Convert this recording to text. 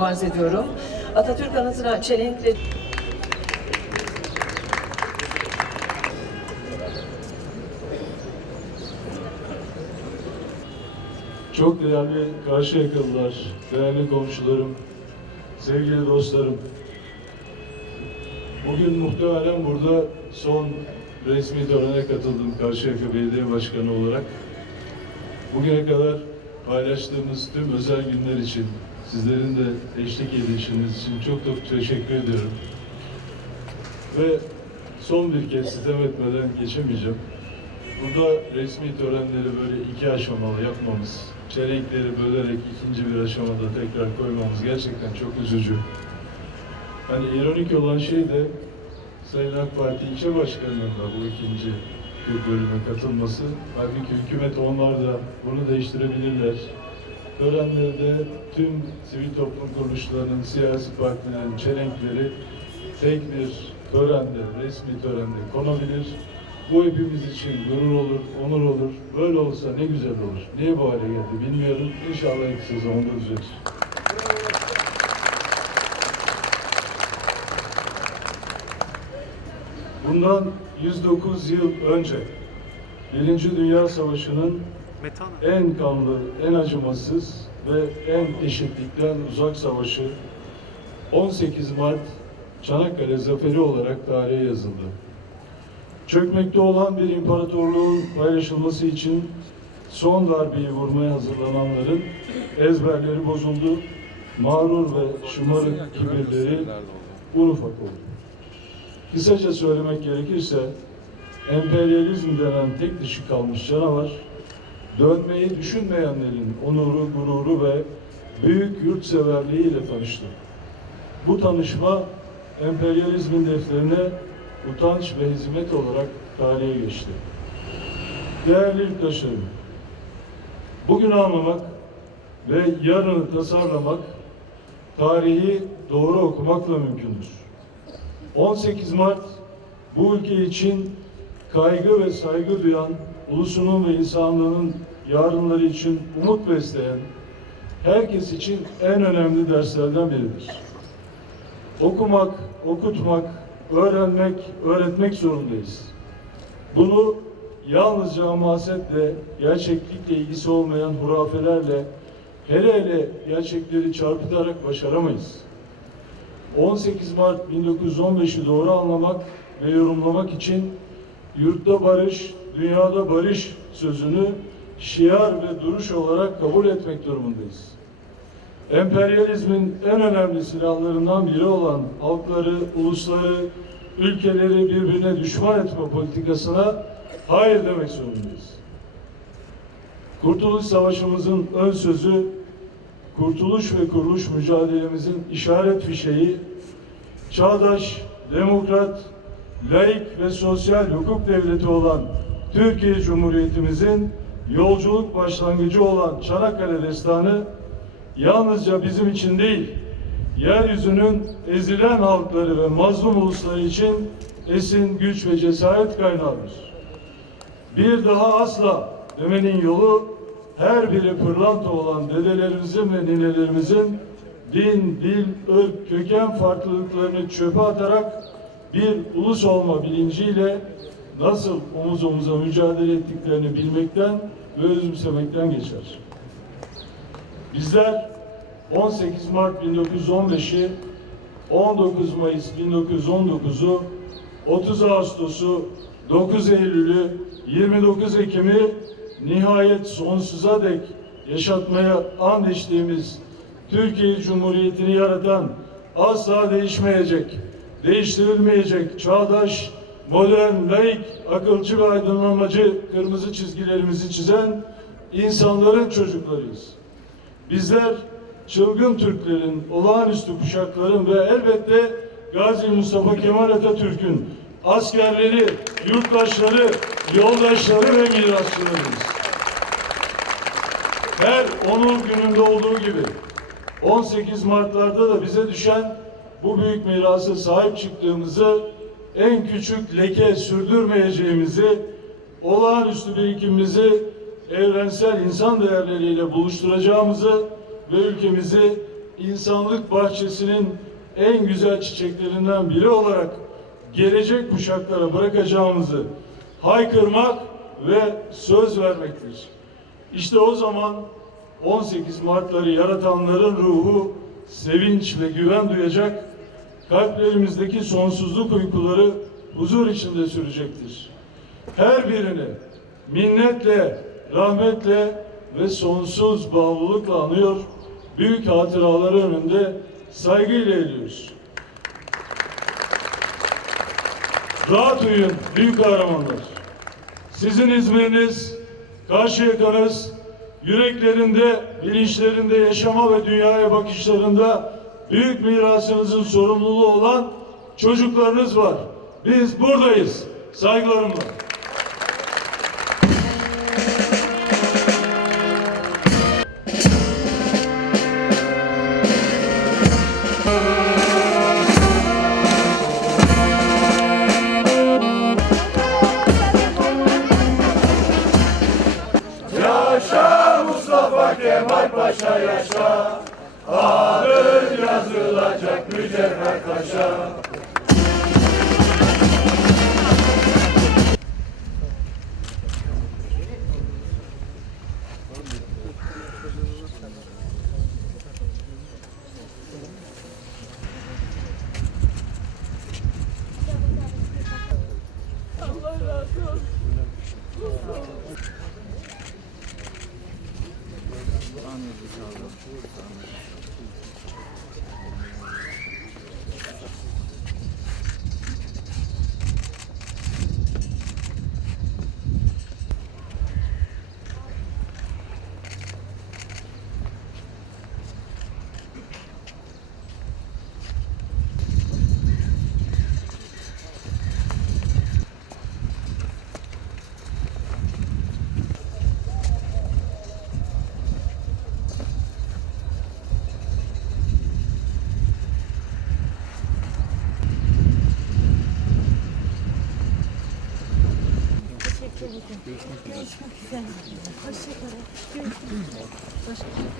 sunumlarımı arz ediyorum. Atatürk anıtına çelenkle Çok değerli Karşıyakalılar, değerli komşularım, sevgili dostlarım. Bugün muhtemelen burada son resmi törene katıldım Karşıyaka Belediye Başkanı olarak. Bugüne kadar paylaştığımız tüm özel günler için, sizlerin de eşlik edişiniz için çok çok teşekkür ediyorum. Ve son bir kez sitem etmeden geçemeyeceğim. Burada resmi törenleri böyle iki aşamalı yapmamız, çelenkleri bölerek ikinci bir aşamada tekrar koymamız gerçekten çok üzücü. Hani ironik olan şey de Sayın AK Parti ilçe başkanının da bu ikinci bir bölüme katılması. Halbuki hükümet onlar da bunu değiştirebilirler. Törenlerde tüm sivil toplum kuruluşlarının, siyasi partilerin çelenkleri tek bir törende, resmi törende konabilir. Bu hepimiz için gurur olur, onur olur. Böyle olsa ne güzel olur. Niye bu hale geldi bilmiyorum. İnşallah en kısa zamanda düzelir. Bundan 109 yıl önce Birinci Dünya Savaşı'nın Metan. en kanlı, en acımasız ve en eşitlikten uzak savaşı 18 Mart Çanakkale Zaferi olarak tarihe yazıldı. Çökmekte olan bir imparatorluğun paylaşılması için son darbeyi vurmaya hazırlananların ezberleri bozuldu. Mağrur ve şımarık kibirleri un ufak oldu. Kısaca söylemek gerekirse emperyalizm denen tek dişi kalmış canavar dönmeyi düşünmeyenlerin onuru, gururu ve büyük yurtseverliğiyle tanıştı. Bu tanışma emperyalizmin defterine utanç ve hizmet olarak tarihe geçti. Değerli yurttaşlarım, bugün anlamak ve yarını tasarlamak tarihi doğru okumakla mümkündür. 18 Mart bu ülke için kaygı ve saygı duyan, ulusunun ve insanlığının yarınları için umut besleyen, herkes için en önemli derslerden biridir. Okumak, okutmak, öğrenmek, öğretmek zorundayız. Bunu yalnızca hamasetle, gerçeklikle ilgisi olmayan hurafelerle, hele hele gerçekleri çarpıtarak başaramayız. 18 Mart 1915'i doğru anlamak ve yorumlamak için yurtta barış, dünyada barış sözünü şiar ve duruş olarak kabul etmek durumundayız. Emperyalizmin en önemli silahlarından biri olan halkları, ulusları, ülkeleri birbirine düşman etme politikasına hayır demek zorundayız. Kurtuluş Savaşımızın ön sözü, kurtuluş ve kuruluş mücadelemizin işaret fişeği, çağdaş, demokrat, laik ve sosyal hukuk devleti olan Türkiye Cumhuriyetimizin yolculuk başlangıcı olan Çanakkale Destanı yalnızca bizim için değil, yeryüzünün ezilen halkları ve mazlum ulusları için esin güç ve cesaret kaynağıdır. Bir daha asla demenin yolu her biri pırlanta olan dedelerimizin ve ninelerimizin din, dil, ırk, köken farklılıklarını çöpe atarak bir ulus olma bilinciyle nasıl omuz omuza mücadele ettiklerini bilmekten ve özümsemekten geçer. Bizler 18 Mart 1915'i, 19 Mayıs 1919'u, 30 Ağustos'u, 9 Eylül'ü, 29 Ekim'i nihayet sonsuza dek yaşatmaya and içtiğimiz Türkiye Cumhuriyeti'ni yaratan asla değişmeyecek, değiştirilmeyecek çağdaş, modern, laik, akılcı ve aydınlanmacı kırmızı çizgilerimizi çizen insanların çocuklarıyız. Bizler çılgın Türklerin, olağanüstü kuşakların ve elbette Gazi Mustafa Kemal Atatürk'ün askerleri, yurttaşları, yoldaşları ve mirasçılarıyız. Her onur gününde olduğu gibi 18 Mart'larda da bize düşen bu büyük mirasa sahip çıktığımızı en küçük leke sürdürmeyeceğimizi, olağanüstü birikimimizi evrensel insan değerleriyle buluşturacağımızı ve ülkemizi insanlık bahçesinin en güzel çiçeklerinden biri olarak gelecek kuşaklara bırakacağımızı haykırmak ve söz vermektir. İşte o zaman 18 Mart'ları yaratanların ruhu sevinç ve güven duyacak, kalplerimizdeki sonsuzluk uykuları huzur içinde sürecektir. Her birini minnetle, rahmetle ve sonsuz bağlılıkla anıyor, büyük hatıraları önünde saygıyla eğiliyoruz. Rahat uyuyun büyük kahramanlar. Sizin İzmir'iniz, Karşıyaka'nız, yüreklerinde, bilinçlerinde, yaşama ve dünyaya bakışlarında büyük mirasımızın sorumluluğu olan çocuklarınız var. Biz buradayız. Saygılarımla. Yaşa Mustafa Kemal Paşa yaşa adın yazılacak mücevher kaşa. Görüşmek üzere. Görüşmek üzere. Hoşçakalın. Görüşmek üzere. Hoşçakalın.